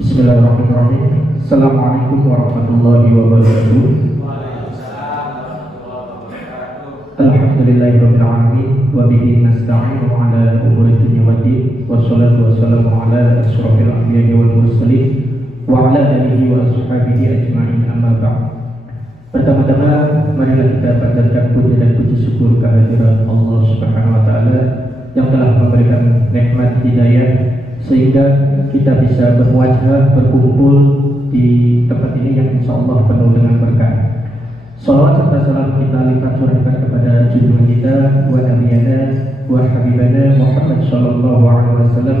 Bismillahirrahmanirrahim. Assalamualaikum warahmatullahi wabarakatuh. Alhamdulillahirabbil alamin wa bihi nasta'inu ala umuri dunya waddin wassalatu wassalamu ala asyrofil anbiya'i wal mursalin wa ala alihi wa ashabihi ajma'in, amma ba'd. Pertama-tama marilah kita panjatkan puji dan puji syukur kehadirat Allah Subhanahu wa taala yang telah memberikan nikmat hidayah sehingga kita bisa berwajah berkumpul di tempat ini yang insyaallah penuh dengan berkah. Salawat serta salam kita lipat curahkan kepada junjungan kita wa nabiyana wa habibana Muhammad sallallahu alaihi wasallam.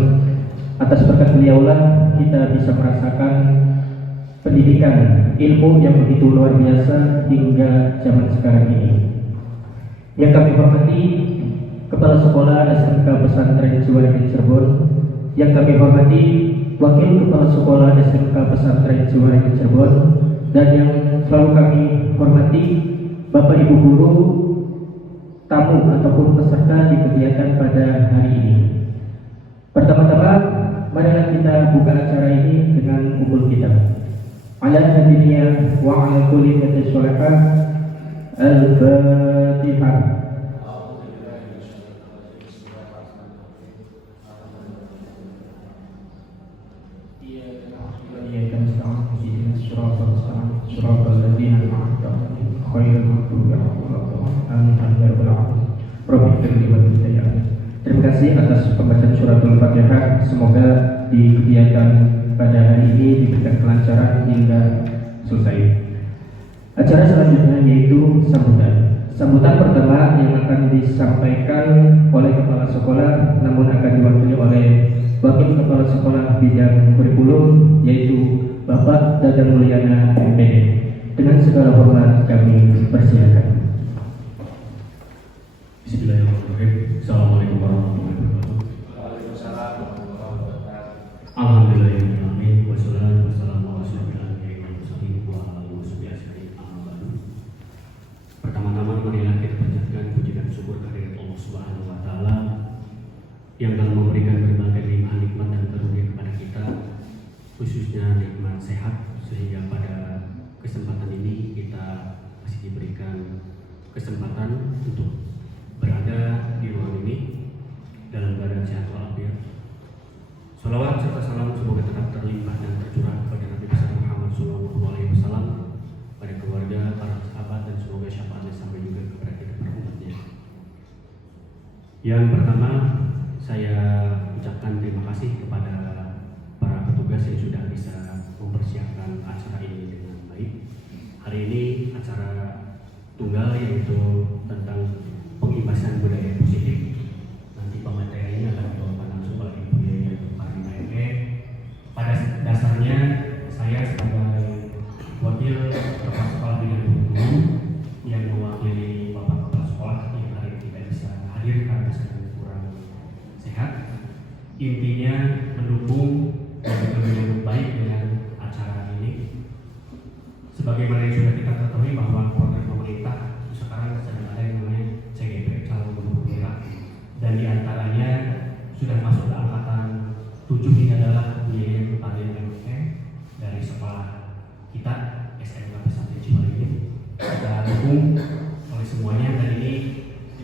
Atas berkat beliaulah kita bisa merasakan pendidikan ilmu yang begitu luar biasa hingga zaman sekarang ini. Yang kami hormati Kepala Sekolah SMK Pesantren Ciwaringin Cirebon, yang kami hormati Wakil Kepala Sekolah SMK Pesantren Ciwaringin Cirebon, dan yang selalu kami hormati Bapak Ibu guru, tamu ataupun peserta di kegiatan pada hari ini. Pertama-tama marilah kita buka acara ini dengan ummul kitab. Ala hadiniya wa ala kulli mutasholihah. Al-Fatihah. Terima kasih atas pembacaan suratul Fatihah. Semoga di kegiatan pada hari ini diberikan kelancaran hingga selesai. Acara selanjutnya yaitu sambutan. Sambutan pertama yang akan disampaikan oleh Kepala Sekolah, namun akan diwakili oleh Wakil Kepala Sekolah Bidang Kurikulum, yaitu Bapak Dadan Mulyana MPD. Dengan segala hormat kami persilakan. Bismillahirrahmanirrahim. Assalamualaikum warahmatullahi wabarakatuh. Waalaikumsalam warahmatullahi wabarakatuh. Alhamdulillahirrahmanirrahim. Wassalatu wassalamu ala asyrofil anbiya'i wal mursalin wa ala alihi washabihi amma ba'du. Pertama-tama marilah kita panjatkan puji dan syukur kehadirat Allah Subhanahu wa taala yang telah memberikan berbagai nikmat dan karunia kepada kita, khususnya nikmat sehat, sehingga pada kesempatan ini kita masih diberikan kesempatan untuk berada di ruang ini dalam keadaan sehat walafiat. Salawat serta salam semoga tetap terlimpah dan tercurah kepada Nabi besar Muhammad SAW, pada keluarga, para sahabat, dan semoga syafaatnya sampai juga kepada kita para umatnya. Yang pertama, saya ucapkan terima kasih kepada para petugas yang sudah bisa mempersiapkan acara ini dengan baik. Hari ini acara tunggal yaitu tentang pengibasan budaya positif. Nanti pemateriannya akan dibawakan langsung oleh Ibu Yaya Farina ME. Pada dasarnya saya sebagai wakil kepala sekolah bidang kurikulum yang mewakili Bapak Kepala Sekolah yang hari ini tidak bisa hadir karena sedang kurang sehat, intinya mendukung dan menyambut baik dengan acara ini. Sebagaimana yang sudah kita ketahui bahwa program pemerintah sekarang sedang ada yang namanya CGP, calon guru perwira, dan diantaranya sudah masuk ke angkatan 7 ini adalah biaya pertanian MUM dari sekolah kita SMK Pesantren Ciwaringin. Kita dukung oleh semuanya, dan ini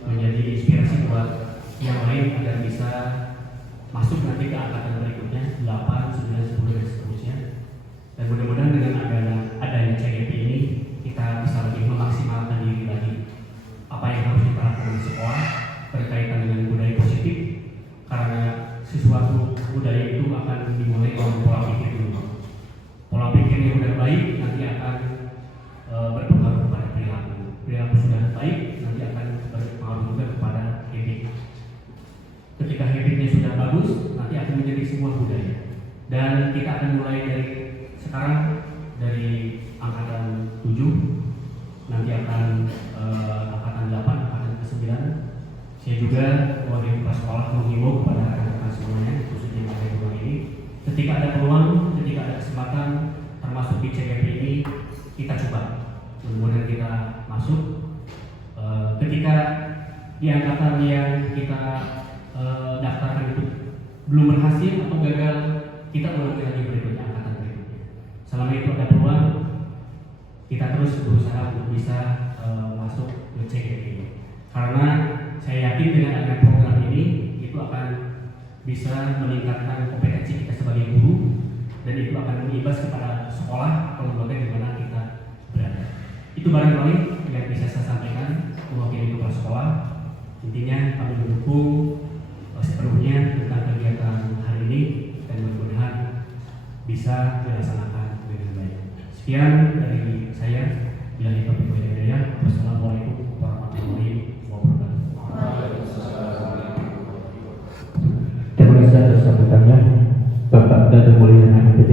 menjadi inspirasi buat yang lain agar bisa masuk nanti ke angkatan berikutnya 8, 9, 10 dan seterusnya. Dan mudah-mudahan dengan adanya CGP ini kita bisa lebih memaksimalkan diri lagi apa yang harus diterapkan di sekolah berkaitan dengan budaya positif, karena sesuatu budaya itu akan dimulai dari pola pikir dulu. Pola pikir yang sudah baik nanti akan berpengaruh kepada perilaku. Perilaku sudah baik nanti akan berpengaruh juga kepada habit. Ketika habitnya sudah bagus, nanti akan menjadi sebuah budaya. Dan kita akan mulai dari sekarang, dari angkatan 7, nanti akan angkatan 8, angkatan ke-9. Saya juga sebagai kepala sekolah menghimbau kepada rekan-rekan semuanya, khususnya yang ada di ruang ini, ketika ada peluang, ketika ada kesempatan, termasuk di CGP ini, kita coba. Mudah-mudahan kita masuk. Ketika di angkatan yang kita daftarkan itu belum berhasil atau gagal, kita ulangi lagi berikutnya angkatan kita terus berusaha untuk bisa masuk ke CGP. Karena saya yakin dengan adanya program ini itu akan bisa meningkatkan kompetensi kita sebagai guru, dan itu akan mengimbas kepada sekolah atau lembaga di mana kita berada. Itu barangkali yang bisa saya sampaikan mewakili kepala sekolah. Intinya kami mendukung sepenuhnya tentang kegiatan hari ini dan mudah-mudahan bisa dilaksanakan dengan baik. Sekian dari saya. Billahi taufiq wal hidayah. Wassalamualaikum warahmatullahi wabarakatuh. Terima kasih atas sambutannya Bapak dan Mulyana MPD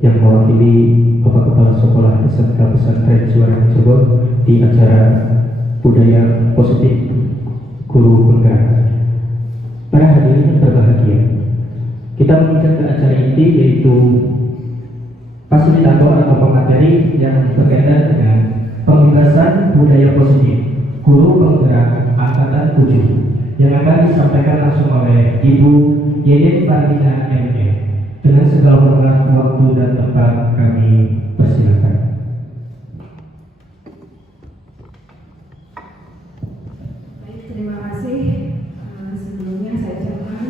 yang mewakili Bapak Kepala Sekolah SMK Pesantren Suara Cirebon di acara Budaya Positif Guru Penggerak. Para hadirin yang berbahagia, kita menginjak ke acara inti, yaitu fasilitator atau pemateri yang berkaitan dengan pembebasan budaya positif Guru Penggerak Angkatan 7 yang akan disampaikan langsung oleh Ibu Yeden Farina ME. Dengan segala hormat, waktu dan tempat kami persilakan. Baik, terima kasih. Sebelumnya saya ucapkan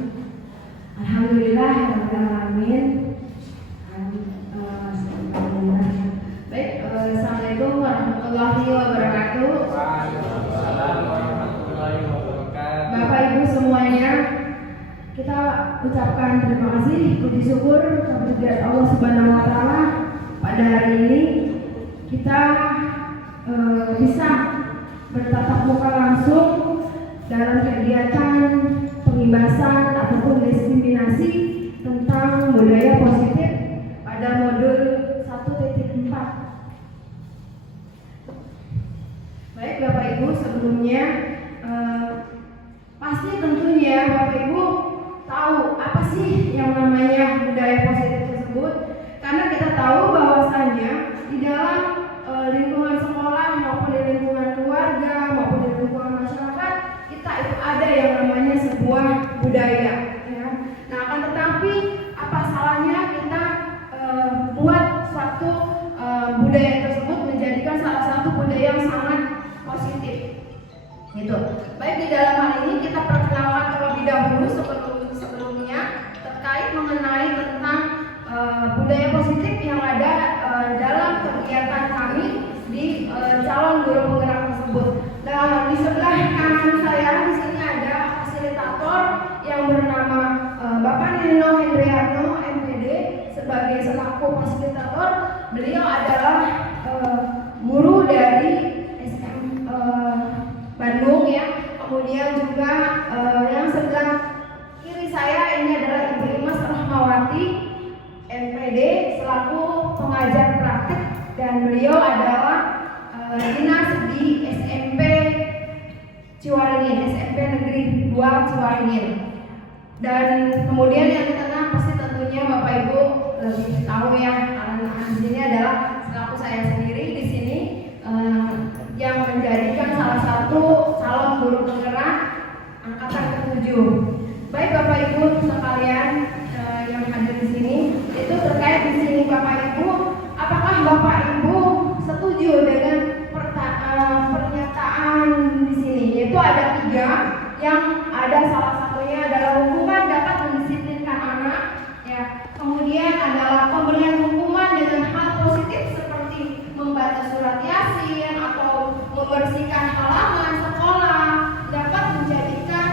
Alhamdulillah Rabbil Alamin. Baik, Assalamualaikum warahmatullahi wabarakatuh. Bapak Ibu semuanya, kita ucapkan terima kasih, puji syukur kepada Allah Subhanahu wa Ta'ala. Pada hari ini kita bisa bertatap muka langsung dalam kegiatan pengimbasan ataupun diseminasi tentang budaya positif pada modul 1.4. Baik Bapak Ibu, sebelumnya pasti tentunya Bapak Ibu tahu apa sih yang namanya budaya positif tersebut, karena kita tahu bahwasannya di dalam lingkungan sekolah maupun di lingkungan keluarga maupun di lingkungan masyarakat kita itu ada yang namanya sebuah budaya, ya. Nah, akan tetapi apa salahnya kita buat suatu budaya tersebut menjadikan salah satu budaya yang sangat positif, gitu. Baik, di dalam hal ini kita perkenalkan terlebih dahulu sebelumnya terkait mengenai tentang budaya positif yang ada dalam kegiatan kami di calon guru penggerak tersebut. Nah, di sebelah kanan saya di sini ada fasilitator yang bernama Bapak Nino Hendriarto MPD sebagai selaku fasilitator. Beliau adalah guru dari SM Bandung, ya. Kemudian juga yang sebelah kiri saya ini adalah Ibu Imas Rahmawati MPD selaku pengajar praktik, dan beliau adalah dinas di SMP Ciwaringin, SMP Negeri 2 Ciwaringin. Dan kemudian yang di tengah pasti tentunya Bapak Ibu lebih tahu, ya, karena di sini adalah selaku saya sendiri di sini yang menjadikan salah satu calon guru penggerak angkatan ke-7. Baik Bapak Ibu sekalian yang hadir di sini, itu terkait di sini Bapak Ibu, apakah Bapak Ibu setuju dengan pernyataan di sini? Yaitu ada 3, yang ada salah satunya adalah hukuman dapat mendisiplinkan anak, ya. Kemudian adalah pemberian hukuman dengan hal positif seperti membaca surat Yasin atau membersihkan halaman sekolah dapat menjadikan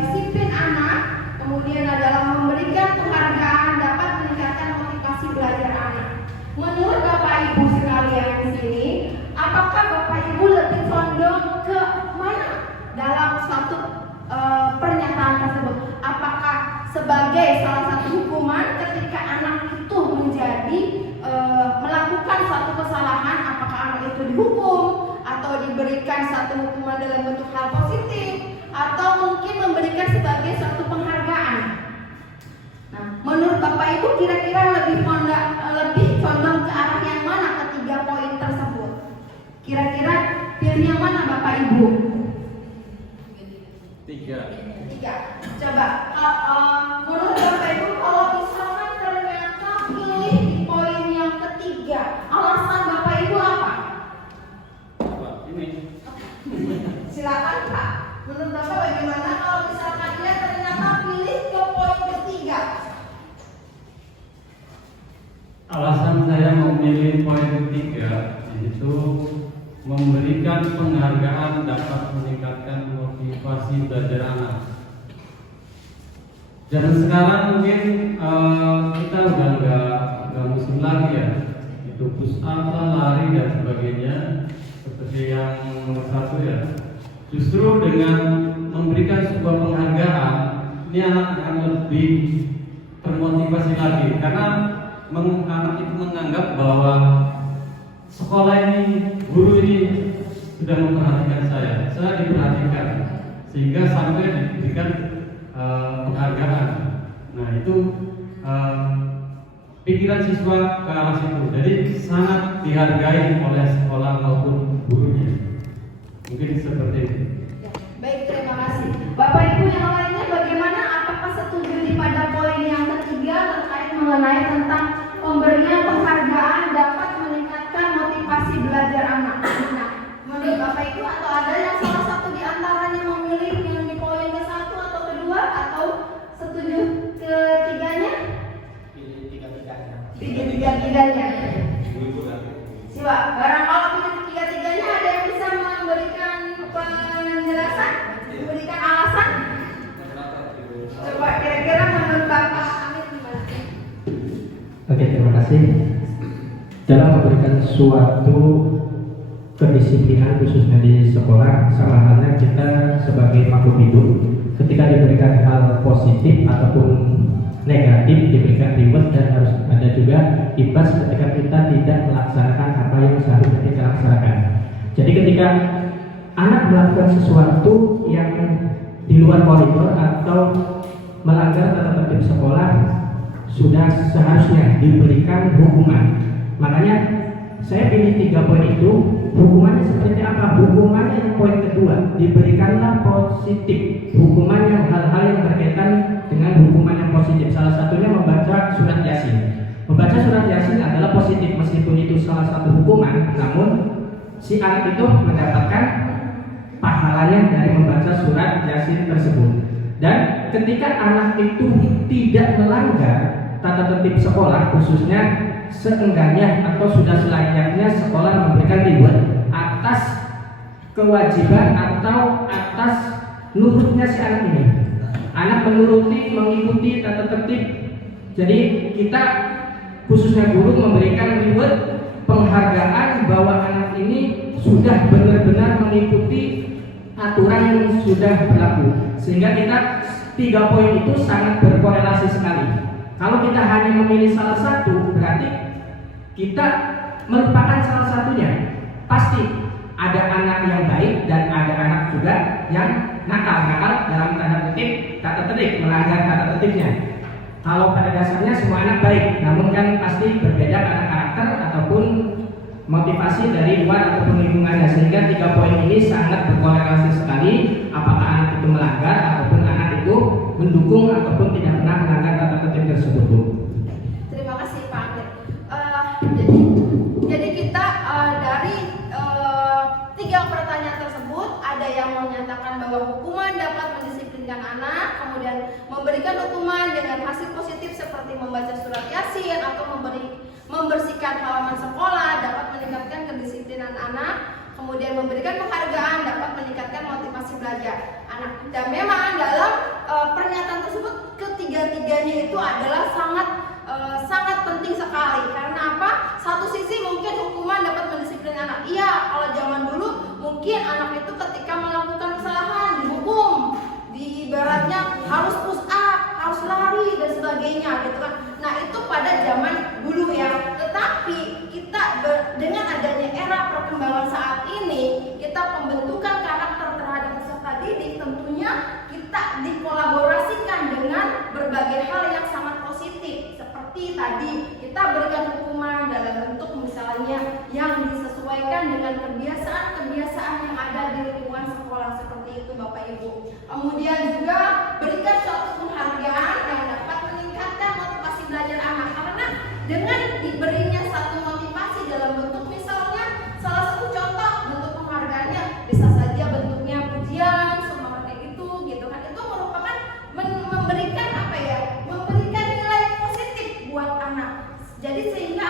disiplin anak. Kemudian adalah memberikan penghargaan dapat meningkatkan motivasi belajar anak. Menurut Bapak Ibu sekalian di sini, apakah Bapak Ibu lebih condong ke mana dalam suatu pernyataan tersebut? Apakah sebagai salah satu hukuman ketika anak itu menjadi melakukan suatu kesalahan, apakah anak itu dihukum atau diberikan satu hukuman dalam bentuk hal positif, atau mungkin memberikan sebagai satu penghargaan? Nah, menurut Bapak Ibu kira-kira lebih condong ke arah yang mana ketiga poin tersebut? Kira-kira pilih yang mana Bapak Ibu? 3. Coba menurut Bapak Ibu, kalau misalkan ternyata pilih di poin yang ketiga, alasan Bapak Ibu apa? Alasan saya memilih poin 3 yaitu memberikan penghargaan dapat meningkatkan motivasi belajar anak. Zaman sekarang mungkin kita udah nggak musim lagi ya, itu push up, lari dan sebagainya seperti yang nomor 1 ya. Justru dengan memberikan sebuah penghargaan, ini anak akan lebih termotivasi lagi karena anak itu menganggap bahwa sekolah ini, guru ini sudah memperhatikan saya diperhatikan, sehingga sampai diberikan penghargaan. Nah itu pikiran siswa ke arah situ, jadi sangat dihargai oleh sekolah maupun gurunya. Mungkin seperti itu. Ya, baik, terima kasih. Bapak Ibu yang lainnya bagaimana? Apakah setuju pada poin yang ketiga terkait mengenai tentang pemberian penghargaan dapat meningkatkan motivasi belajar anak? Nah, menurut Bapak Ibu atau ada yang salah satu di antaranya memilih yang di poin ke-1 atau kedua atau setuju ketiganya? Pilih Tiga-tiganya. Siapa? Barang kalau pilih tiga-tiganya ada yang bisa memberikan penjelasan, memberikan alasan? Coba kira-kira menurut Bapak Amin gimana? Oke, terima kasih. Dalam memberikan suatu kedisiplinan khususnya di sekolah, sama halnya kita sebagai makhluk hidup, ketika diberikan hal positif ataupun negatif, diberikan reward dan harus ada juga imbas ketika kita tidak melaksanakan apa yang seharusnya kita laksanakan. Jadi ketika anak melakukan sesuatu yang di luar koridor atau melanggar tata tertib sekolah, sudah seharusnya diberikan hukuman. Makanya saya pilih 3 poin itu. Hukumannya seperti apa? Hukumannya yang poin kedua, diberikanlah positif. Hukumannya hal-hal yang berkaitan dengan hukuman yang positif. Salah satunya membaca surat Yasin. Membaca surat Yasin adalah positif, meskipun itu salah satu hukuman, namun si anak itu mendapatkan pahalanya dari membaca surat Yasin tersebut. Dan ketika anak itu tidak melanggar tata tertib sekolah, khususnya seenggaknya atau sudah selayaknya sekolah memberikan reward atas kewajiban atau atas nurutnya si anak ini. Anak menuruti, mengikuti tata tertib. Jadi kita khususnya guru memberikan reward, penghargaan bahwa anak ini sudah benar-benar mengikuti aturan yang sudah berlaku. Sehingga kita 3 poin itu sangat berkorelasi sekali. Kalau kita hanya memilih salah satu, berarti kita melupakan salah satunya. Pasti ada anak yang baik dan ada anak juga yang nakal dalam tanda kutip tata tertib, melanggar tata tertibnya. Kalau pada dasarnya semua anak baik, namun kan pasti berbeda pada karakter ataupun motivasi dari luar ataupun lingkungannya. Sehingga 3 poin ini sangat berkorelasi sekali. Apakah anak itu melanggar ataupun anak itu mendukung ataupun tidak pernah melanggar tata tertib tersebut, Bu. Terima kasih Pak Amir. Jadi kita dari 3 pertanyaan tersebut ada yang menyatakan bahwa hukuman dapat mendisiplinkan anak, kemudian memberikan hukuman dengan hasil positif seperti membaca surat Yasin atau membersihkan halaman sekolah dapat meningkatkan kedisiplinan anak, kemudian memberikan penghargaan dapat meningkatkan motivasi belajar anak. Dan memang dalam pernyataan tersebut ketiga-tiganya itu adalah sangat penting sekali. Karena apa? Satu sisi mungkin hukuman dapat mendisiplin anak. Iya, kalau zaman dulu mungkin anak itu ketika melakukan kesalahan dihukum, ibaratnya harus push up, harus lari dan sebagainya gitu kan. Nah, itu pada zaman dulu ya. Tetapi kita dengan adanya era perkembangan saat ini, kita pembentukan karakter terhadap peserta didik tentunya kita dikolaborasikan dengan berbagai hal yang sangat positif. Seperti tadi kita berikan hukuman dalam bentuk misalnya yang disesuaikan dengan kebiasaan-kebiasaan yang ada di lingkungan sekolah, seperti itu Bapak Ibu. Kemudian juga berikan suatu penghargaan yang dapat meningkatkan motivasi belajar anak, karena dengan diberinya satu motivasi dalam bentuk misalnya salah satu contoh bentuk penghargaannya bisa saja bentuknya pujian, semangat kayak gitu kan, itu merupakan memberikan memberikan nilai positif buat anak. Jadi sehingga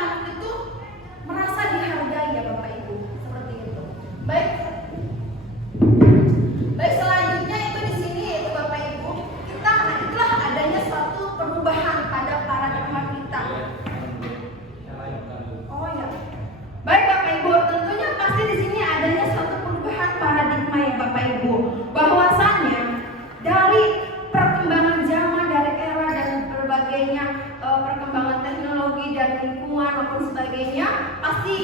maupun sebagainya pasti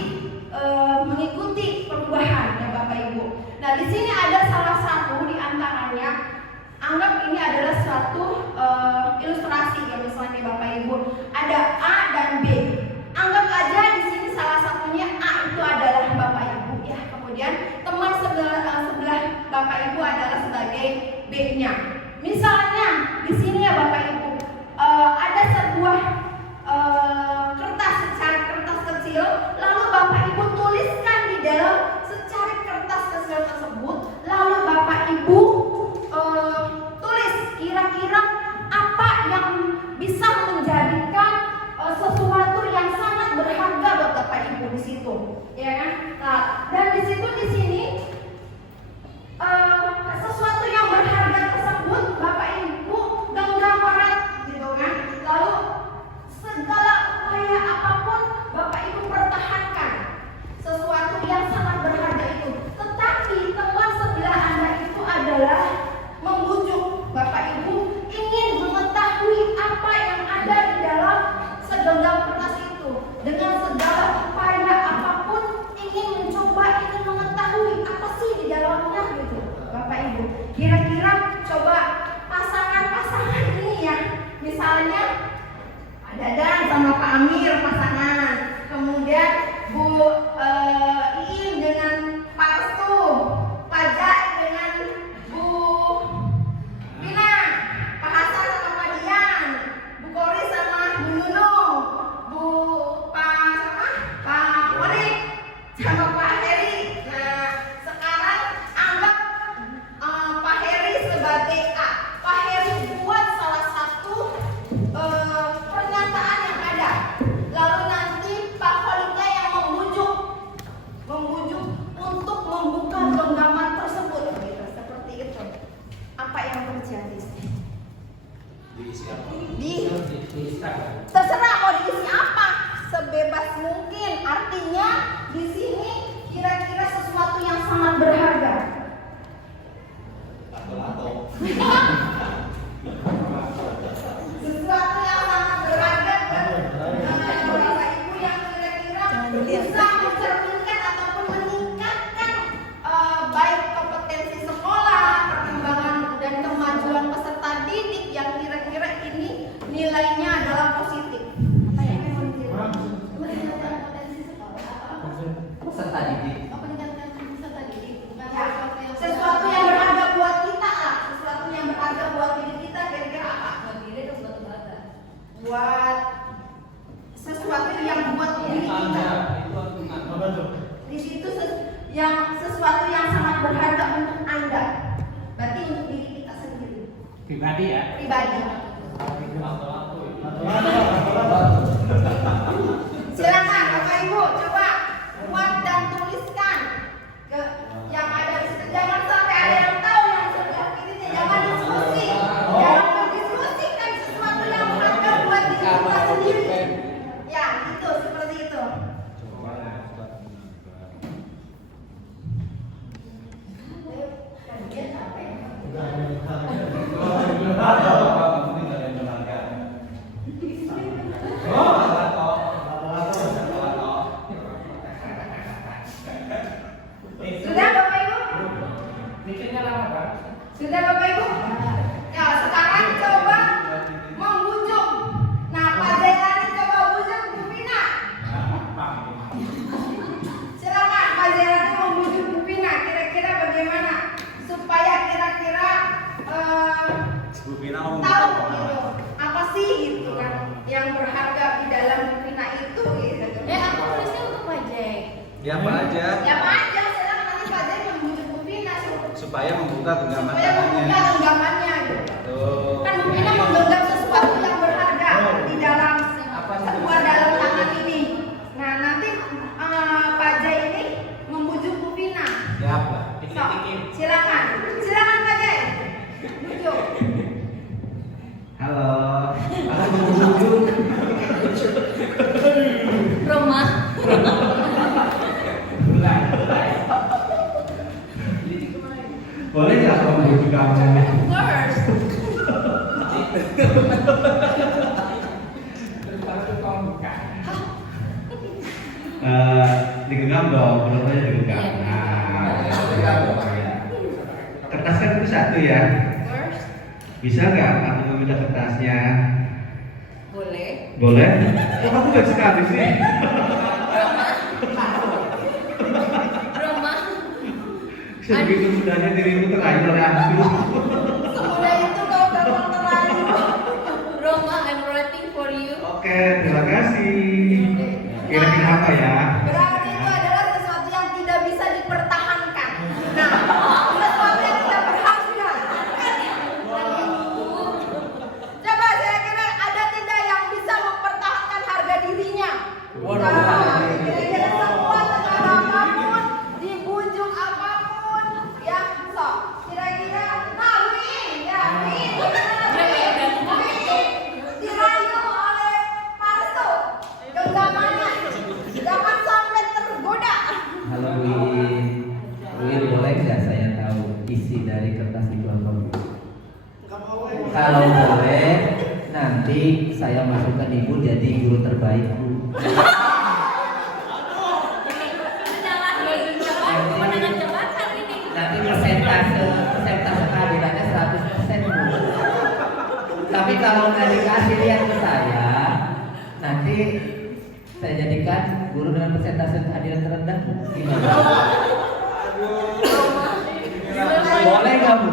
mengikuti perubahan ya Bapak Ibu. Nah di sini ada salah satu di antaranya, anggap ini adalah suatu ilustrasi ya, misalnya Bapak Ibu ada A dan B. Anggap aja di sini salah satunya A itu adalah Bapak Ibu ya. Kemudian teman sebelah Bapak Ibu adalah sebagai B-nya. Misalnya di sini ya Bapak Ibu ada sebuah kertas, secari kertas kecil, lalu Bapak Ibu tuliskan di dalam secari kertas kecil tersebut, lalu Bapak Ibu tulis kira-kira apa yang bisa menjadikan sesuatu yang sangat berharga buat Bapak Ibu di situ, ya kan? Nah, dan di sini sesuatu yang berharga tersebut Bapak Ibu genggam erat gitu kan. Lalu segala upaya apapun Bapak Ibu pertahankan sesuatu yang sangat berharga itu. Tetapi teman sebelah Anda itu adalah membujuk Bapak Ibu ingin mengetahui apa yang ada di dalam segenggam kertas itu. Dengan segala upaya apapun ingin mengetahui apa sih di dalamnya gitu Bapak Ibu. Kira-kira coba pasangan-pasangan ini ya, misalnya Dadan sama Pak Amir pasangan, kemudian Bu Iin dengan Pak Restu, Pak Jai dengan Bu Bina, Pak Hasan sama Pak Dian, Bu Kori sama Bu Nunung, Pak Monik sama Pak Heri. Nah sekarang anggap Pak Heri sebagai A. Pak Heri buat salah satu pernyataan yang ada, lalu nanti Pak Kholika yang membujuk untuk membuka genggaman tersebut gitu, seperti itu. Apa yang terjadi? Terserah mau diisi apa, sebebas mungkin. Artinya di sini kira-kira sesuatu yang sangat berharga. Sesuatu yang sangat berharga kan? Bapak Ibu yang kira-kira bisa mencerminkan ataupun meningkatkan baik kompetensi sekolah, perkembangan dan kemajuan peserta didik yang kira-kira ini nilainya adalah positif. Apa ya? Meningkatkan potensi sekolah. Peserta didik. Meningkatkan peserta didik. Sesuatu yang berharga buat kita lah, sesuatu yang berharga buat diri kita kira-kira apa? Buat sesuatu yang buat diri kita. Di situ yang sesuatu yang sangat berharga untuk Anda. Berarti untuk diri kita sendiri. Pribadi ya. Pribadi. Silakan Bapak Ibu coba buat dan tuliskan ke yang ada di situ. Jangan sampai ada yang tahu yang sebelah kirinya. Jangan diskusi. Jangan mendiskusikan sesuatu yang berharga buat diri kita sendiri. Ya, itu seperti itu. Sudah Bapak Ibu? Sudah Bapak Ibu? Ya, sekarang coba membujuk. Nah, Pak Zailani coba bujuk Bu Pina. Silakan Pak Zailani membujuk Bu Pina. Kira-kira bagaimana supaya kira-kira Bu Pina tahu gitu apa sih gitu kan yang berharga di dalam Bu Pina itu gitu. Aku tulisnya untuk Pak Jai. Ya apa aja Ya Pak aja, silakan nanti Pak Jai membujuk Bu Pina supaya membuka genggaman supaya membuka tangannya. genggamannya gitu. Tuh. Kan Bu Pina menggenggam sesuatu yang berharga di dalam dalam tangan ini. Nah nanti Pak Jai ini membujuk Bu Pina. Siapa? So, silakan Pak Jai. Bujuk. Halo. Aku membujuk. Roma. Boleh nggak aku membujuk kamu? Boleh. digenggam dong, penontonnya digenggam. Nah, ya. Kertas kan itu satu ya. Bisa nggak aku meminta kertasnya? Boleh. Boleh? Kok kamu baik sekali sih? Roma. Sebegitu mudahnya dirimu terakhir oleh aku. Semudah itu kau gampang terlalu. Roma, I'm writing for you. Oke, terima kasih. Kira-kira apa ya? Berarti itu adalah sesuatu yang tidak bisa dipertahankan. Nah, sesuatu yang tidak berharga. Kan ya? Coba saya kira ada tidak yang bisa mempertahankan harga dirinya? Nah, kira-kira semua secara apapun, dibujuk apapun, ya sok. Kira-kira, nah Win, ya Win, dirayu oleh Parto, genggamannya, jangan sampai tergoda. Halo Win. Win, boleh nggak saya tahu isi dari kertas itu apa, Bu? Kalau boleh, nanti saya masukkan Ibu jadi guru terbaik, Bu. Nanti persentase kehadirannya 100%, Bu. Tapi kalau nggak dikasih lihat ke saya, nanti saya jadikan guru dengan persentase kehadiran terendah. Gimana? Boleh nggak, Bu?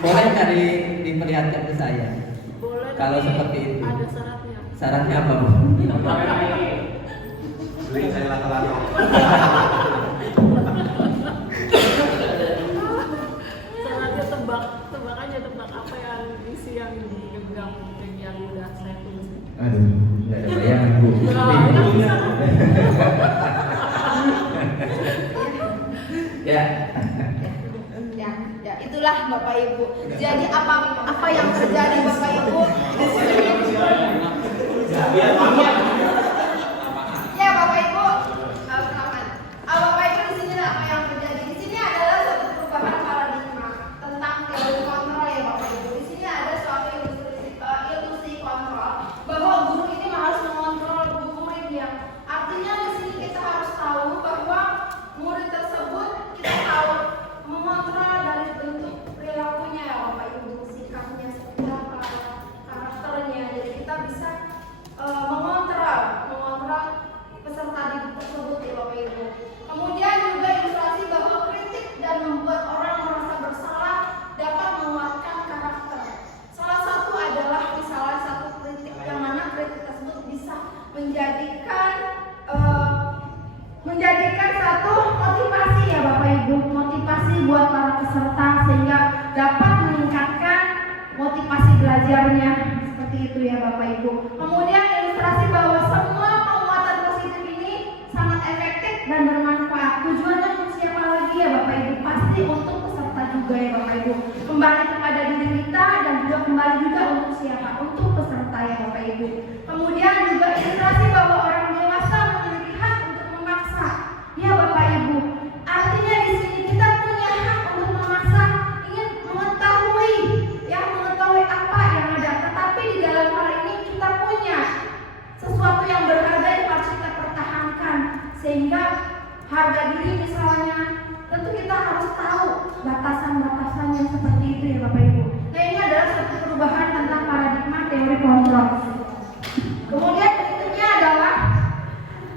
Boleh nggak diperlihatkan ke saya? Boleh. Kalau tapi seperti itu. ada syaratnya. Syaratnya apa, Bu? Beli saya lata-lata. Syaratnya tebak aja apa yang isi yang digenggam yang udah saya tulis. Aduh, nggak ada bayangan, Bu. Ya. Ya, itulah Bapak Ibu. Jadi apa yang terjadi Bapak Ibu di sini? Ya Bapak Ibu, selamat. Bapak Ibu di sini apa yang terjadi? Di sini adalah suatu perubahan paradigma tentang teori kontrol ya Bapak Ibu. Di sini ada suatu ilusi kontrol bahwa guru ini harus mengontrol muridnya. Artinya di sini kita harus tahu bahwa murid tersebut kita tahu mengontrol dari bentuk perilakunya ya Bapak Ibu, sikapnya seperti apa, karakternya. Jadi kita bisa mengontrol peserta didik tersebut ya Bapak Ibu. Kemudian juga ilustrasi bahwa kritik dan membuat orang merasa bersalah dapat menguatkan karakter. Salah satu adalah misalnya satu kritik yang mana kritik tersebut bisa menjadikan satu motivasi ya Bapak Ibu, motivasi buat para peserta sehingga dapat meningkatkan motivasi belajarnya seperti itu ya Bapak Ibu. Kemudian ilustrasi bahwa semua penguatan positif ini sangat efektif dan bermanfaat. Tujuannya untuk siapa lagi ya Bapak Ibu? Pasti untuk peserta juga ya Bapak Ibu. Kembali kepada diri kita dan juga kembali juga untuk siapa? Untuk peserta ya Bapak Ibu. Kemudian juga ilustrasi bahwa orang dewasa memiliki hak untuk memaksa. Ya Bapak Ibu, artinya di sini kita punya hak untuk memaksa, ingin mengetahui apa yang ada. Tetapi di dalam hal ini kita punya sesuatu yang berharga yang harus kita pertahankan, sehingga harga diri misalnya, tentu kita harus tahu batasan-batasannya seperti itu ya Bapak Ibu. Nah ini adalah satu perubahan tentang paradigma teori kontrol. Kemudian berikutnya adalah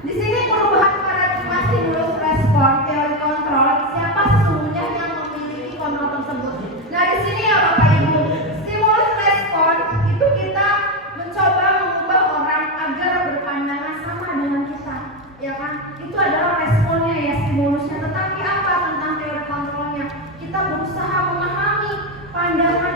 di sini perubahan paradigma stimulus respon teori kontrol. Siapa sesungguhnya yang memiliki kontrol tersebut? Nah di sini ya Bapak Ibu, stimulus respon itu kita mencoba mengubah orang agar berpandangan sama dengan kita, ya kan? Itu adalah responnya ya, stimulusnya. Tetapi apa tentang teori kontrolnya? Kita berusaha memahami pandangan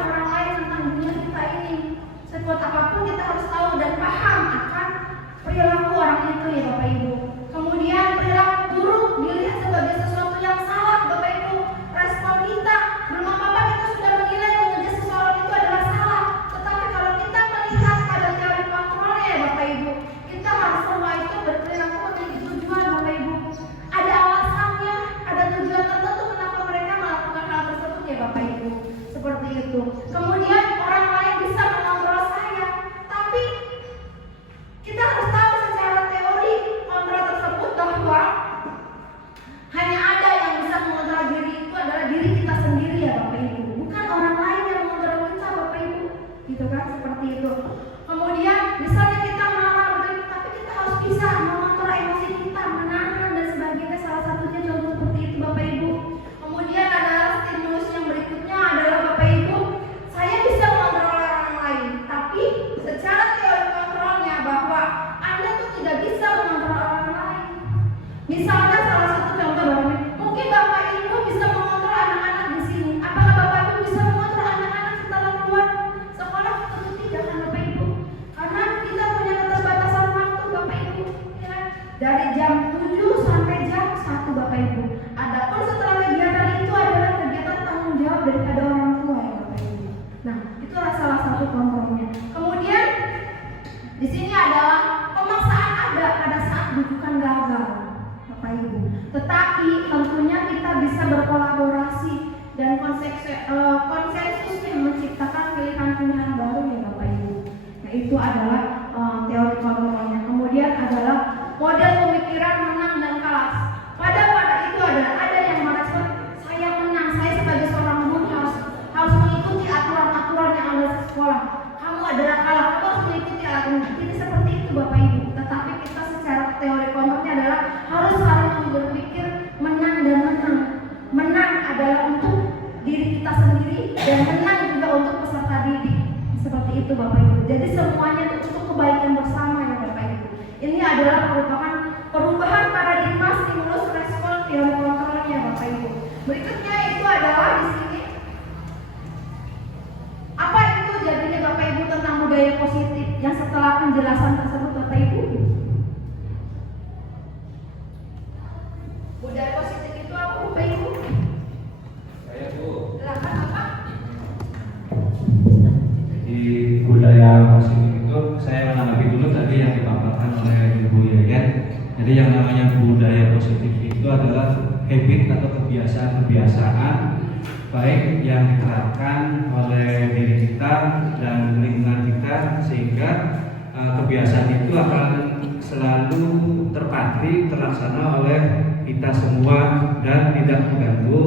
gitu kan, seperti itu. Kemudian misalnya kita marah, tapi kita harus bisa mengontrol emosi kita, menahan dan sebagainya. Salah satunya contoh seperti itu Bapak Ibu. Kemudian adalah stimulus yang berikutnya adalah Bapak Ibu, saya bisa mengontrol orang lain, tapi secara teori kontrolnya bahwa Anda tuh tidak bisa mengontrol orang lain. Misalnya salah satu contoh Bapak Ibu, mungkin Bapak Ibu bisa mengontrol anak-anak di sini. Apakah Bapak Ibu bisa mengontrol anak-anak setelah keluar sekolah? Tentu tidak kan Bapak Ibu, karena kita punya keterbatasan waktu Bapak Ibu, ya kan? Dari jam 7 sampai jam 1 Bapak Ibu. Adapun setelah kegiatan itu adalah kegiatan tanggung jawab daripada orang tua ya Bapak Ibu. Nah, itulah salah satu kontrolnya. Kemudian di sini adalah pemaksaan ada pada saat bukan gagal Bapak Ibu. Tetapi tentunya kita bisa berkolaborasi dan konsensus yang menciptakan pilihan-pilihan baru ya Bapak Ibu. Nah, itu adalah teori kontrolnya. Kemudian adalah model pemikiran menang dan kalah. Pada itu adalah ada yang merespon saya menang, saya sebagai seorang guru harus mengikuti aturan-aturan yang ada di sekolah. Kamu adalah kalah, kamu harus mengikuti aturan. Jadi seperti itu Bapak Ibu. Tetapi kita secara teori kontrolnya adalah harus saling berpikir menang dan menang. Menang adalah untuk diri kita sendiri dan menang juga untuk peserta didik. Seperti itu Bapak Ibu. Jadi semuanya itu untuk kebaikan bersama ya Bapak Ibu. Ini adalah merupakan perubahan paradigma stimulus respon teori kontrolnya Bapak Ibu. Berikutnya itu adalah di sini apa itu jadinya Bapak Ibu tentang budaya positif yang setelah penjelasan tersebut Bapak Ibu. Budaya positif itu apa Bapak Ibu? Saya Bu. Silakan apa? Jadi budaya positif itu saya menanggapi dulu tadi yang dipaparkan oleh Ibu Yayan. Jadi yang namanya budaya positif itu adalah habit atau kebiasaan-kebiasaan baik yang diterapkan oleh diri kita dan lingkungan kita, sehingga kebiasaan itu akan selalu terpatri terlaksana oleh kita semua dan tidak mengganggu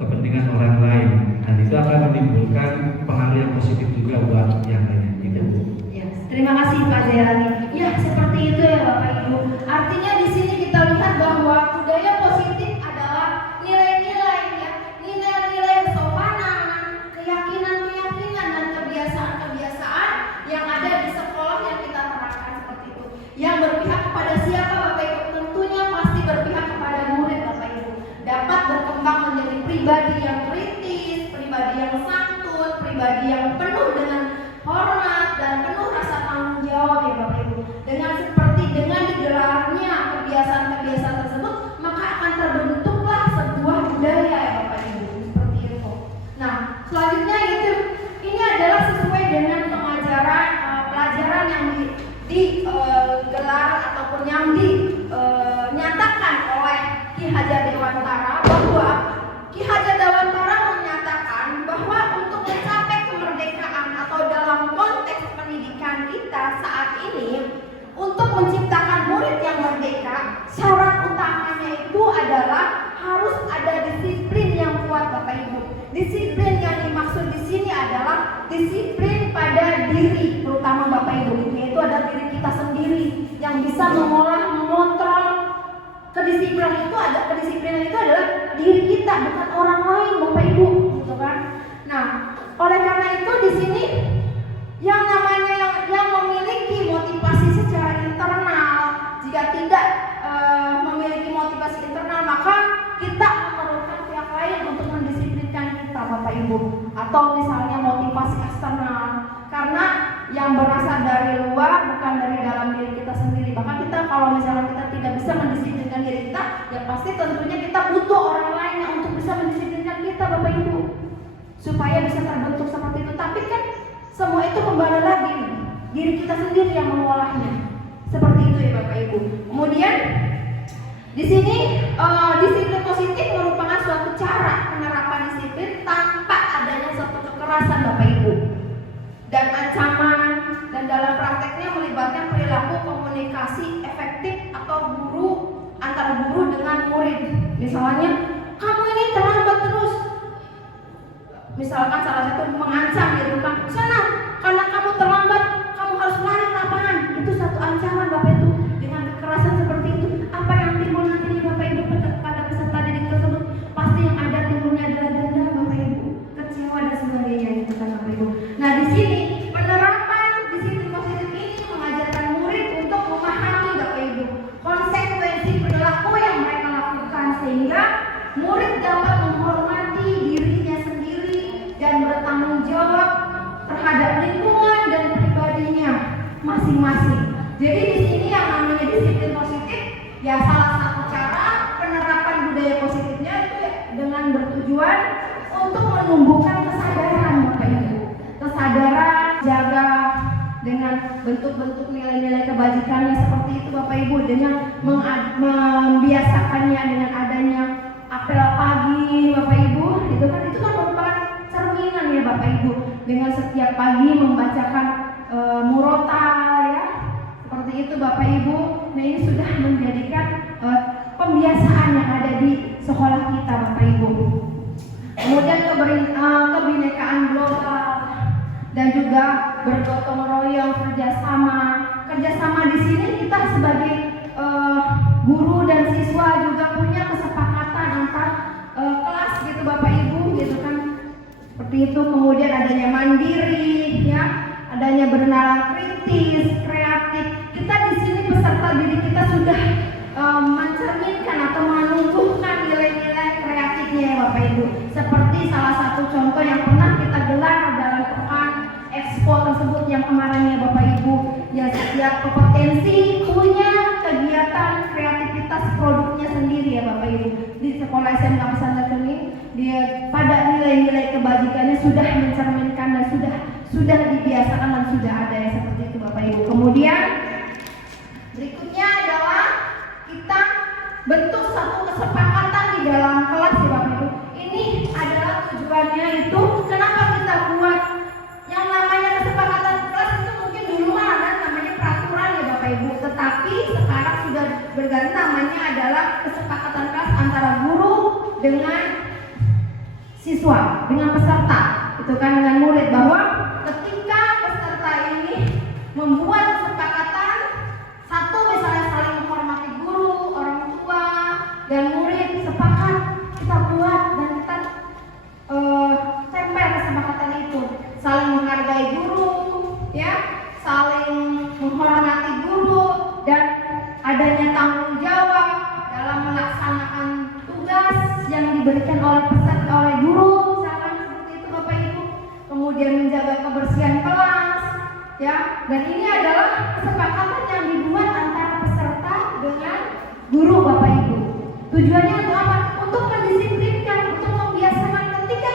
kepentingan orang lain, dan itu akan menimbulkan pengaruh yang positif juga buat yang lainnya. Ya, terima kasih Pak Jailani. Ya, seperti itu ya Bapak Ibu. Artinya di sini kita lihat bahwa budaya positif adalah nilai-nilai ya, nilai-nilai kesopanan, keyakinan-keyakinan dan kebiasaan-kebiasaan yang ada di sekolah yang kita terapkan seperti itu. Yang berpihak kepada siapa Bapak Ibu? Tentunya pasti berpihak kepada murid Bapak Ibu. Dapat berkembang menjadi pribadi yang kritis, pribadi yang santun, pribadi yang penuh dengan hormat dan penuh rasa tanggung jawab ya Bapak Ibu. Dengan digelarnya kebiasaan-kebiasaan tersebut, maka akan terbentuklah sebuah budaya ya Bapak Ibu. Seperti itu. Nah, selanjutnya ini adalah sesuai dengan pelajaran yang digelar ataupun yang dinyatakan oleh Ki Hajar Dewantara, bahwa Ki Hajar Dewantara menyatakan bahwa untuk mencapai kemerdekaan atau dalam konteks pendidikan kita saat ini, untuk menciptakan murid yang merdeka, syarat utamanya itu adalah harus ada disiplin yang kuat Bapak Ibu. Disiplin yang dimaksud di sini adalah disiplin pada diri, terutama Bapak Ibu, yaitu ada diri kita sendiri yang bisa mengontrol. Kedisiplinan itu adalah diri kita, bukan orang lain Bapak Ibu, gitu kan? Nah, oleh karena itu di sini yang namanya yang memiliki motivasi secara internal, jika tidak memiliki motivasi internal, maka kita memerlukan pihak lain untuk mendisiplinkan kita Bapak Ibu. Atau misalnya motivasi eksternal, karena yang berasal dari luar bukan dari dalam diri kita sendiri. Maka kita kalau misalnya kita tidak bisa mendisiplinkan diri kita, ya pasti tentunya kita butuh orang lain yang untuk bisa mendisiplinkan kita Bapak Ibu, supaya bisa terbentuk seperti itu. Tapi kan semua itu kembali lagi diri kita sendiri yang mengolahnya. Seperti itu ya Bapak Ibu. Kemudian di sini disiplin positif merupakan suatu cara penerapan disiplin tanpa adanya suatu kekerasan Bapak Ibu dan ancaman, dan dalam prakteknya melibatkan perilaku komunikasi efektif atau antara guru dengan murid. Misalnya, kamu ini terlambat terus. Misalkan salah satu mengancam di depan sana, karena sini penerapan disiplin positif ini mengajarkan murid untuk memahami Bapak Ibu konsekuensi perilaku yang mereka lakukan sehingga murid dapat menghormati dirinya sendiri dan bertanggung jawab terhadap lingkungan dan pribadinya masing-masing. Jadi di sini yang namanya disiplin positif ya salah satu cara penerapan budaya positifnya itu dengan bertujuan untuk menumbuhkan kesadaran Bapak Ibu. Kesadaran jaga dengan bentuk-bentuk nilai-nilai kebajikannya seperti itu Bapak Ibu, dengan membiasakannya dengan adanya apel pagi Bapak Ibu, itu kan merupakan cerminan ya Bapak Ibu, dengan setiap pagi membacakan murotal ya seperti itu Bapak Ibu. Nah ini sudah menjadikan pembiasaan yang ada di sekolah kita Bapak Ibu. Kemudian kebinekaan global dan juga bergotong royong, kerjasama di sini kita sebagai guru dan siswa juga punya kesepakatan antar kelas gitu Bapak Ibu gitu kan, seperti itu. Kemudian adanya mandiri ya, adanya bernalar kritis, kreatif. Kita di sini peserta didik kita sudah mencerminkan atau menumbuhkan nilai-nilai kreatifnya ya Bapak Ibu. Seperti salah satu contoh yang pernah kita gelar dalam pekan Expo tersebut yang kemarin ya Bapak Ibu, ya setiap kompetensi punya kegiatan kreativitas produknya sendiri ya Bapak Ibu. Di sekolah SMK Pesantren ini dia pada nilai-nilai kebajikannya sudah mencerminkan dan sudah dibiasakan dan sudah ada ya seperti itu Bapak Ibu. Kemudian berikutnya adalah kita bentuk satu kesepakatan di dalam kelas ya Bapak Ibu. Ini adalah tujuannya itu kenapa kita buat yang namanya kesepakatan kelas itu. Mungkin dulu ada namanya peraturan ya Bapak Ibu, tetapi sekarang sudah berganti namanya adalah kesepakatan kelas antara guru dengan siswa, dengan peserta, itu kan dengan murid, bahwa ketika peserta ini membuat kesepakatan satu misalnya saling menghormati guru, orang tua dan murid, sepakat kita buat dan kita tempel kesepakatan itu, saling menghargai guru ya, saling menghormati guru dan adanya tanggung jawab dalam melaksanakan tugas yang diberikan oleh peserta, oleh guru misalkan seperti itu Bapak Ibu. Kemudian menjaga kebersihan kelas ya, dan ini adalah kesepakatan yang dibuat antara peserta dengan guru Bapak Ibu. Tujuannya untuk apa? Untuk mendisiplinkan, untuk membiasakan ketika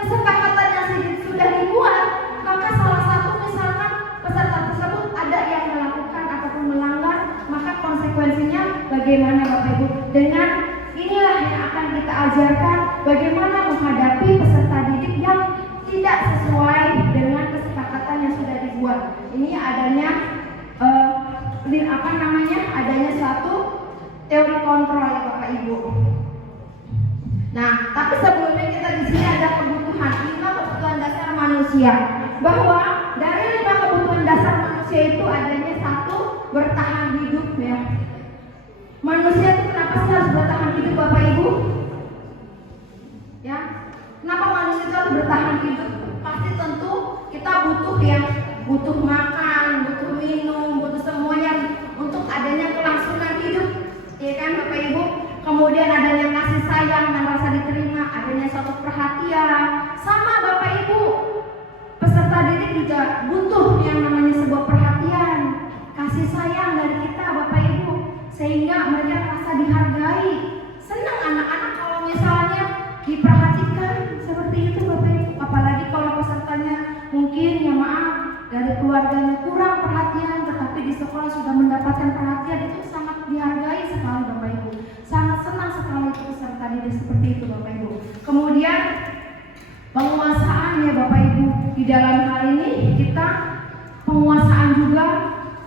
kesepakatan yang sudah dibuat, maka salah satu misalkan peserta tersebut ada yang melakukan ataupun melanggar, maka konsekuensinya bagaimana Bapak Ibu. Dengan inilah yang akan kita ajarkan bagaimana menghadapi peserta didik yang tidak sesuai dengan kesepakatan yang sudah dibuat. Ini adanya adanya suatu teori kontrol ya Bapak Ibu. Nah, tapi sebelumnya kita di sini ada kebutuhan 5 kebutuhan dasar manusia. Bahwa dari 5 kebutuhan dasar manusia itu adanya 1 bertahan hidup ya. Manusia itu kenapa sih harus bertahan hidup Bapak Ibu? Ya, kenapa manusia itu harus bertahan hidup? Pasti tentu kita butuh ya, butuh makan, butuh minum, butuh semuanya untuk adanya kelangsungan hidup, ya kan Bapak Ibu? Kemudian adanya kasih sayang dan rasa diterima, adanya suatu perhatian. Sama Bapak Ibu, peserta didik juga butuh yang namanya sebuah perhatian, kasih sayang dari kita Bapak Ibu, sehingga mereka merasa dihargai. Senang anak-anak kalau misalnya diperhatikan seperti itu Bapak Ibu. Apalagi kalau pesertanya mungkin ya maaf dari keluarganya kurang perhatian, tetapi di sekolah sudah mendapatkan perhatian, itu sangat dihargai sekali Bapak Ibu. Sangat senang sekali itu peserta didik seperti itu Bapak Ibu. Kemudian penguasaan ya Bapak Ibu, di dalam hal ini kita penguasaan juga,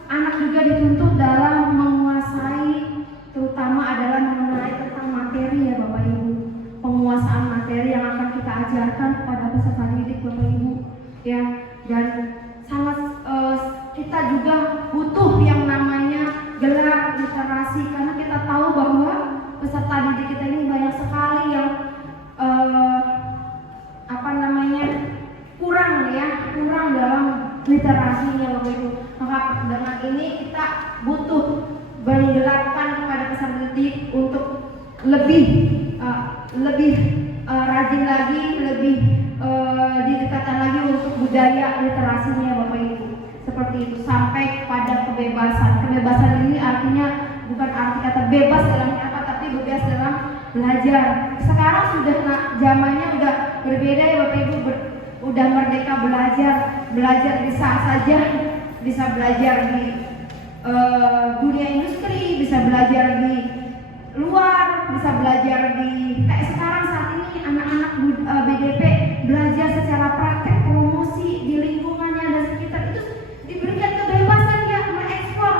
anak juga dituntut dalam menguasai, terutama adalah mengenai tentang materi ya Bapak Ibu. Penguasaan materi yang akan kita ajarkan kepada peserta didik Bapak Ibu ya, dan sangat kita juga butuh yang namanya gelar literasi, karena kita tahu bahwa peserta didik kita ini banyak sekali yang kurang literasinya Bapak Ibu. Maka dengan ini kita butuh menggelarkan kepada peserta didik untuk lebih rajin lagi, lebih didekatkan lagi untuk budaya literasinya Bapak Ibu. Seperti itu sampai pada kebebasan. Kebebasan ini artinya bukan arti kata bebas dalam apa, tapi bebas dalam belajar. Sekarang sudah zamannya udah berbeda ya Bapak Ibu, udah merdeka belajar bisa saja, bisa belajar di dunia industri, bisa belajar di luar, bisa belajar di kayak sekarang saat ini anak-anak BDP belajar secara praktek, promosi di lingkungannya dan sekitar, itu diberikan kebebasan dia mengekspor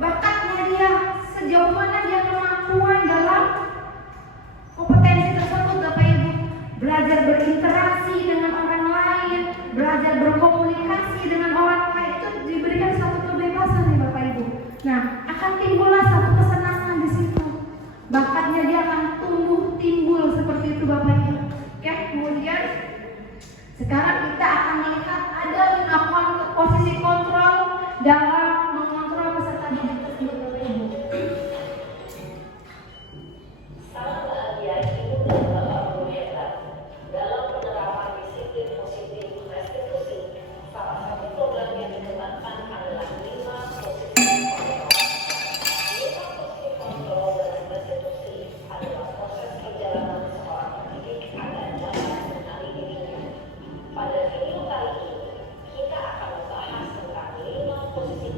bakatnya dia, sejauh mana dia kemampuan dalam kompetensi tersebut Bapak Ibu. Belajar berinteraksi dengan orang lain, belajar berkomunikasi dengan orang lain, itu diberikan satu kebebasan nih Bapak Ibu. Nah, akan timbullah satu kesenangan di situ. Bakatnya dia akan timbul seperti itu Bapak Ibu. Ya, kemudian sekarang kita akan melihat ada posisi kontrol dalam mengontrol peserta didik tersebut Bapak Ibu. Salam bahagia Ibu dan Bapak Guru hebat. Dalam penerapan disiplin positif restitusi, salah satu program yang dikembangkan adalah 5 positif kontrol dalam restitusi adalah proses perjalanan seorang pendidik agar dapat mengenali dirinya. Pada video kali ini, kita akan membahas tentang 5 posisi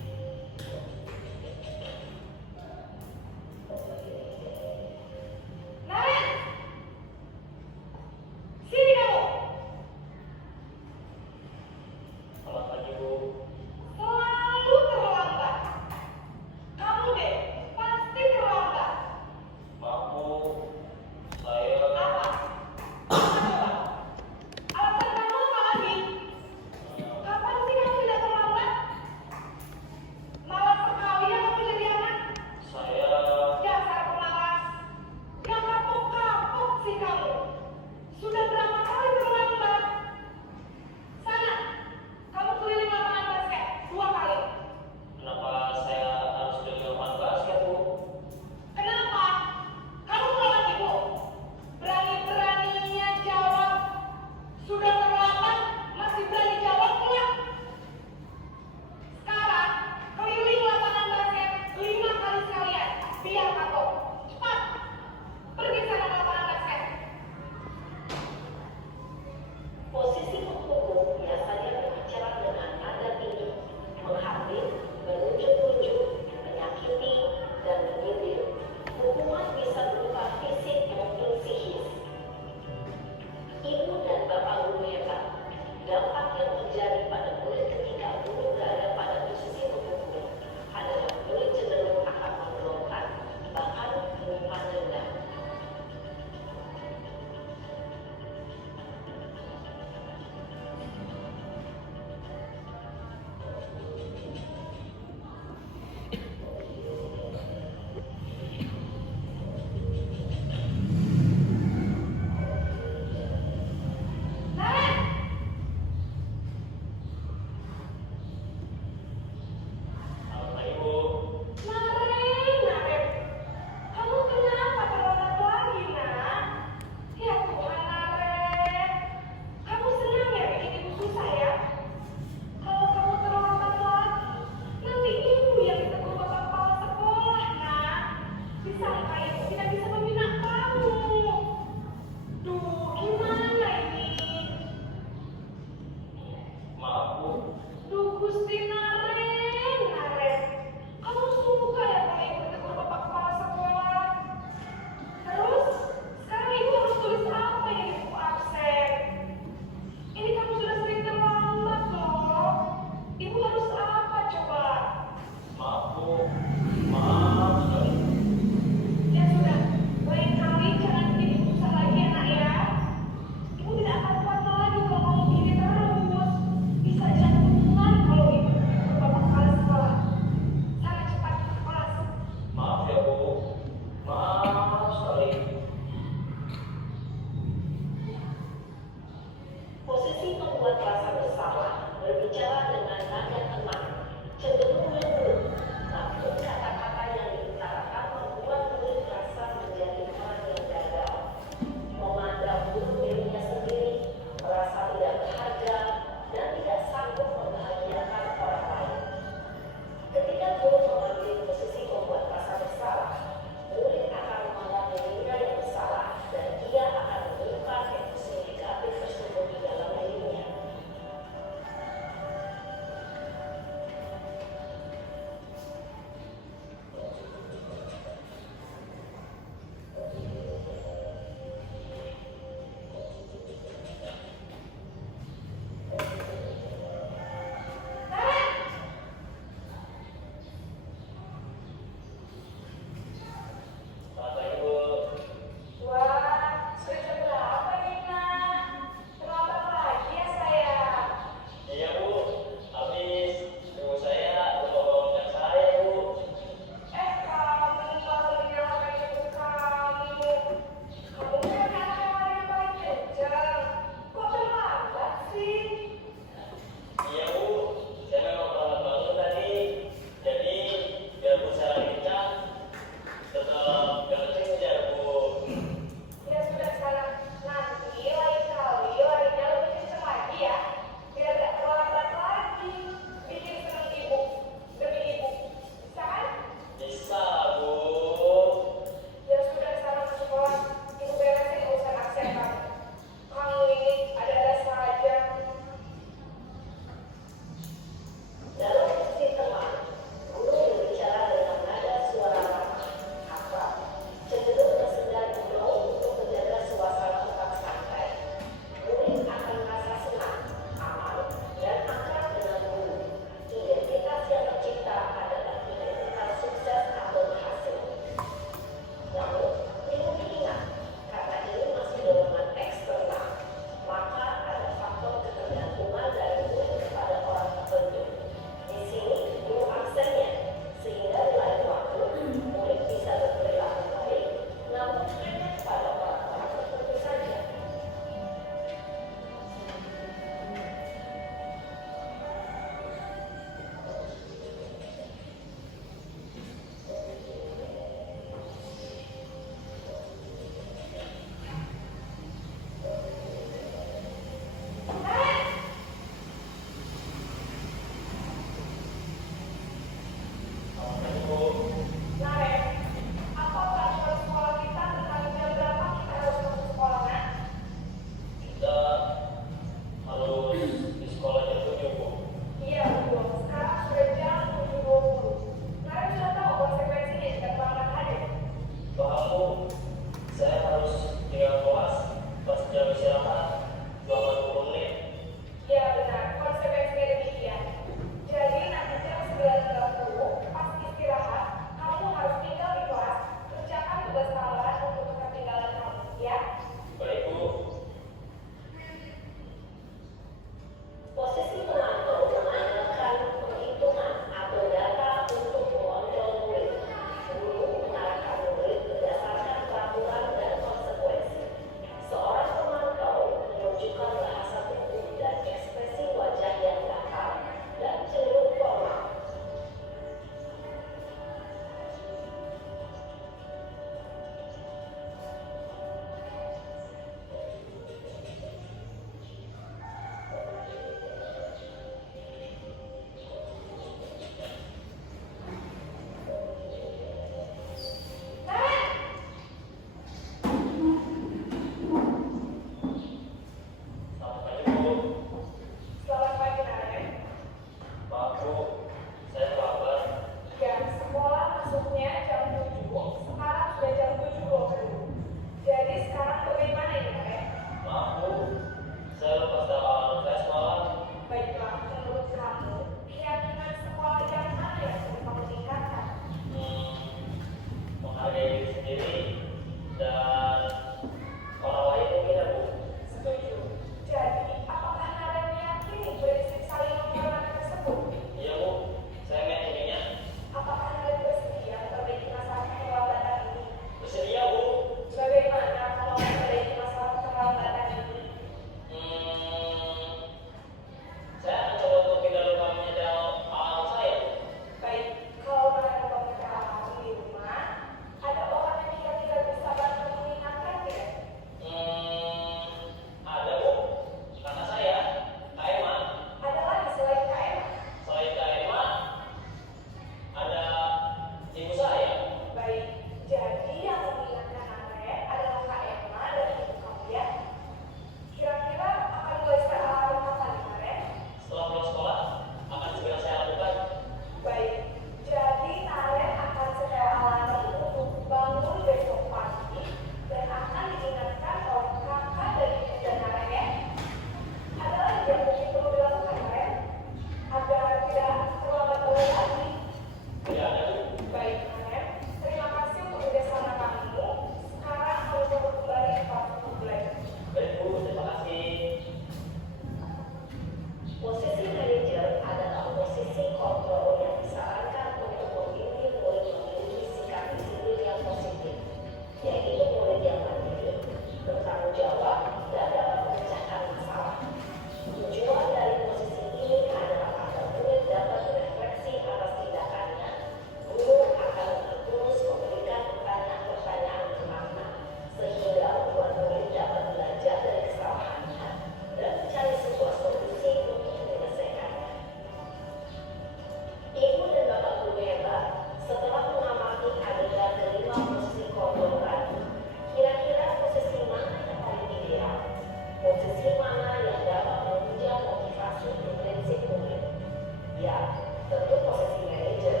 Ya, tentu posisi manajer.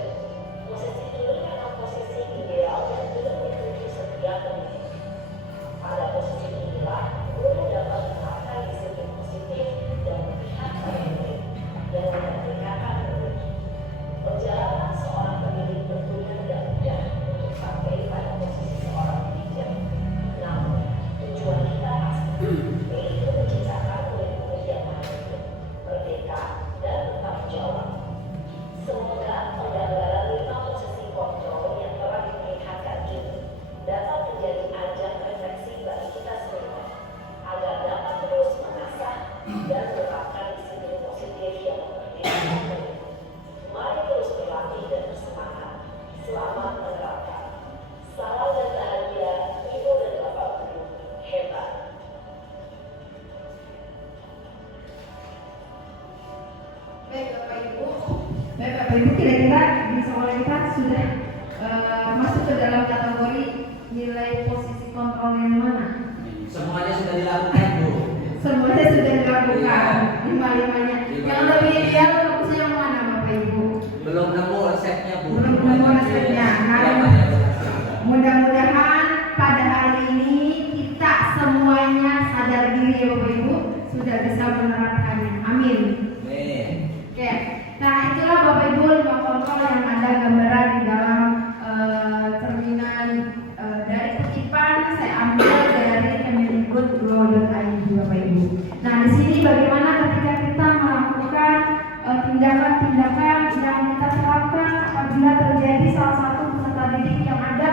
Posisi ini memang posisi ideal yang belum dituju setiap pendidik. Pada posisi inilah, guru dapat menerapkan disiplin positif dan memihak pada murid dan memerdekakan murid. Perjalanan seorang pendidik tentunya tidak mudah untuk sampai pada posisi seorang manajer. Namun, tujuan kita pasti, yaitu menciptakan murid-murid yang mandiri, merdeka, dan bertanggung jawab. Semoga penggambaran 5 posisi kontrol yang telah diperlihatkan ini dapat menjadi ajang refleksi bagi kita semua, agar dapat terus mengasah dan menerapkan disiplin positif yang memerdekakan murid. Mari terus berlatih dan bersemangat. Selamat menerapkan. Salam dan bahagia, Ibu dan Bapak Guru. Hebat. Baik Bapak Ibu, kira-kira di sekolah kita sudah masuk ke dalam kategori nilai posisi kontrol yang mana? Semuanya sudah dilakukan, Bu. Semuanya sudah dilakukan, lima-limanya. Yang lebih ideal fokusnya yang mana Bapak Ibu? Belum nemu resepnya, Bu. Belum nemu resepnya. Nah, mudah-mudahan pada hari ini kita semuanya sadar diri ya Bapak Ibu, sudah bisa menerapkannya. Amin. Oke, nah itulah Bapak Ibu 5 kontrol yang ada gambaran di dalam cerminan dari kutipan saya ambil dari kemendikbud.go.id Bapak Ibu. Nah di sini bagaimana ketika kita melakukan tindakan-tindakan yang kita terapkan apabila terjadi salah satu peserta didik yang ada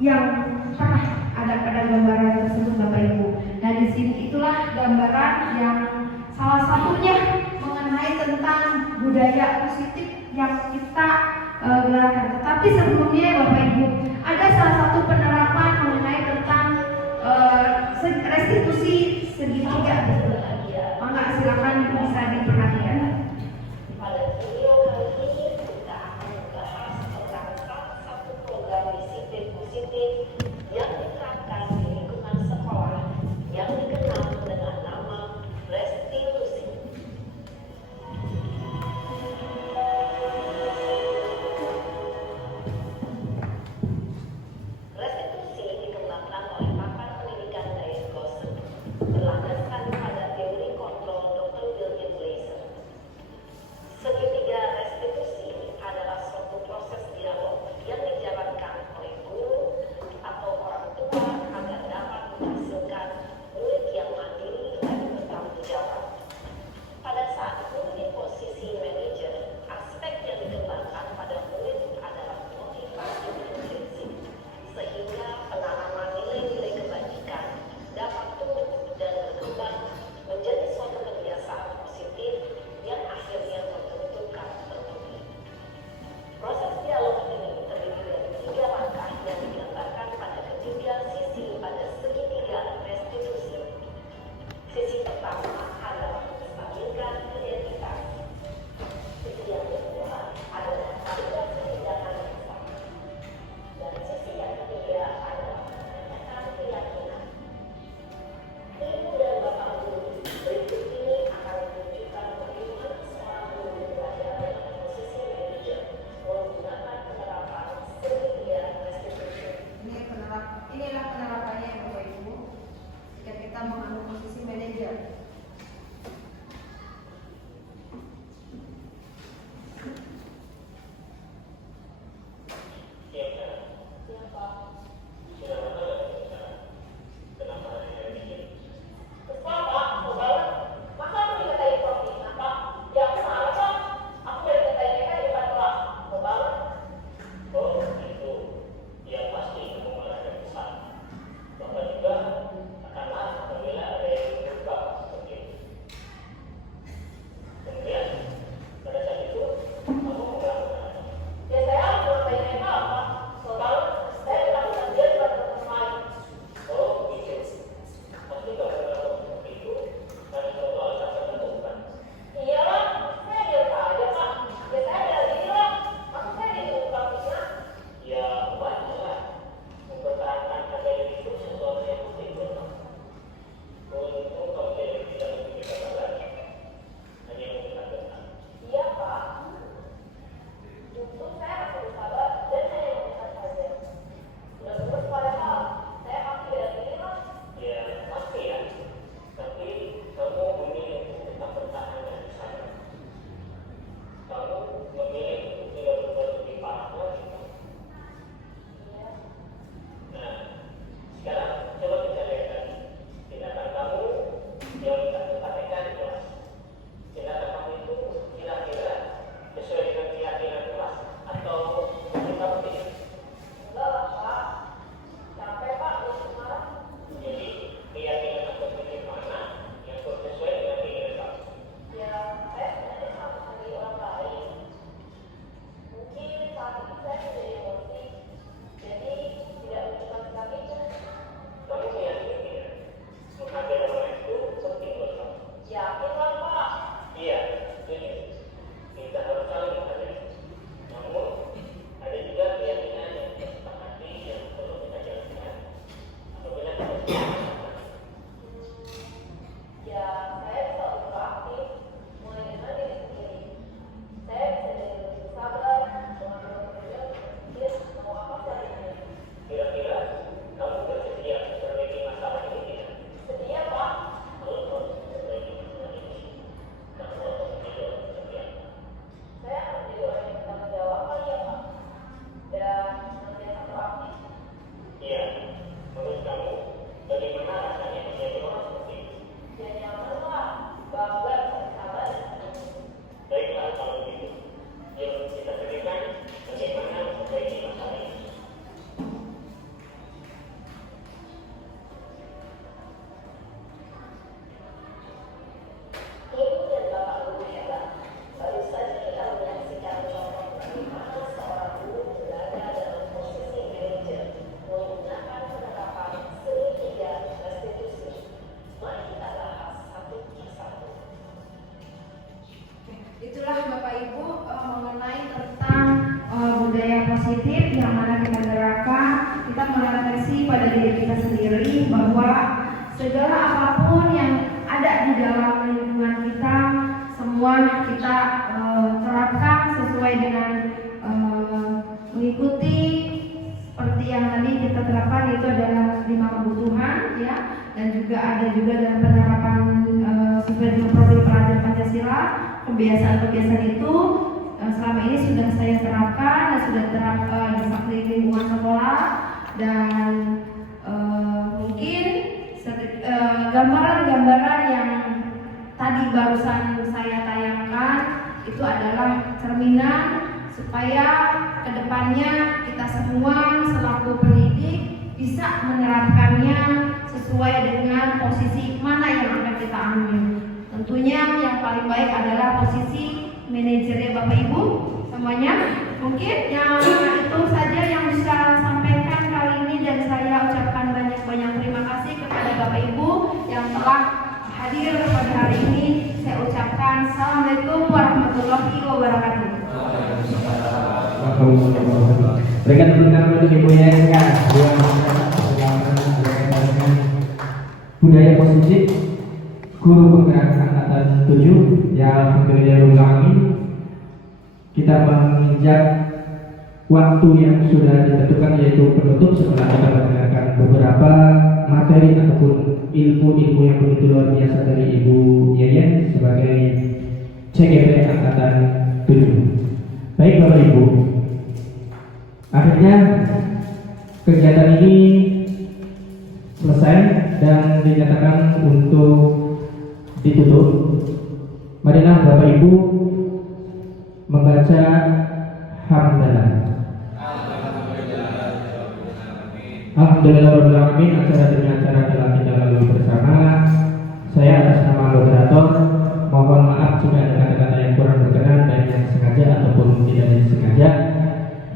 yang pernah ada pada gambaran tersebut Bapak Ibu. Nah di sini itulah gambaran yang salah satunya mengenai tentang budaya positif yang kita gelarkan. Tetapi sebelumnya Bapak Ibu, ada salah satu penerapan mengenai tentang restitusi segitiga. Maka silakan bisa diperhatikan. Pada video kali ini kita akan membahas tentang salah satu program disiplin positif yang diterapkan di lingkungan sekolah yang dikenal dengan nama restitusi. Restitusi dikembangkan oleh pakar pendidikan Diane Gossen, berlandaskan pada teori kontrol Dr. itulah Bapak Ibu mengenai tentang budaya positif yang mana kita gerakan. Kita merefleksi pada diri kita sendiri bahwa segala apapun yang ada di dalam lingkungan kita, semua kita terapkan sesuai dengan mengikuti seperti yang tadi kita terapkan, itu adalah 5 kebutuhan ya, dan juga ada juga dalam penerapan sesuai dengan program pelajaran Pancasila. Kebiasaan-kebiasaan itu selama ini sudah saya terapkan dan sudah terapkan di lingkungan sekolah, dan mungkin gambaran-gambaran yang tadi barusan saya tayangkan itu adalah cerminan supaya kedepannya kita semua selaku pendidik bisa menerapkannya sesuai dengan posisi mana yang akan kita ambil. Tentunya yang paling baik adalah posisi manajernya Bapak Ibu semuanya. Mungkin yang itu saja yang bisa sampaikan kali ini, dan saya ucapkan banyak-banyak terima kasih kepada Bapak Ibu yang telah hadir pada hari ini. Saya ucapkan Assalamualaikum warahmatullahi wabarakatuh. Berikan tepuk tangan untuk Ibu Yayasan budaya positif guru penggerak angkatan 7 yang alhamdulillah kita menginjak waktu yang sudah ditentukan, yaitu penutup, setelah kita mendengarkan beberapa materi ataupun ilmu-ilmu yang begitu luar biasa dari Ibu Yayan sebagai CGP angkatan 7. Baik Bapak Ibu, akhirnya kegiatan ini selesai dan dinyatakan untuk ditutup. Marilah Bapak Ibu membaca hamdalah. Alhamdulillahirrahmanirrahim. Acara demi acara telah kita lalui bersama. Saya atas nama moderator mohon maaf jika ada kata-kata yang kurang berkenan, baik yang sengaja ataupun tidak disengaja.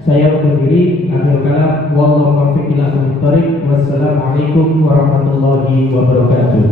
Saya undur diri. Akhirul kalam, wallahu muwaffiq ila aqwamit thoriq. Wassalamualaikum warahmatullahi wabarakatuh.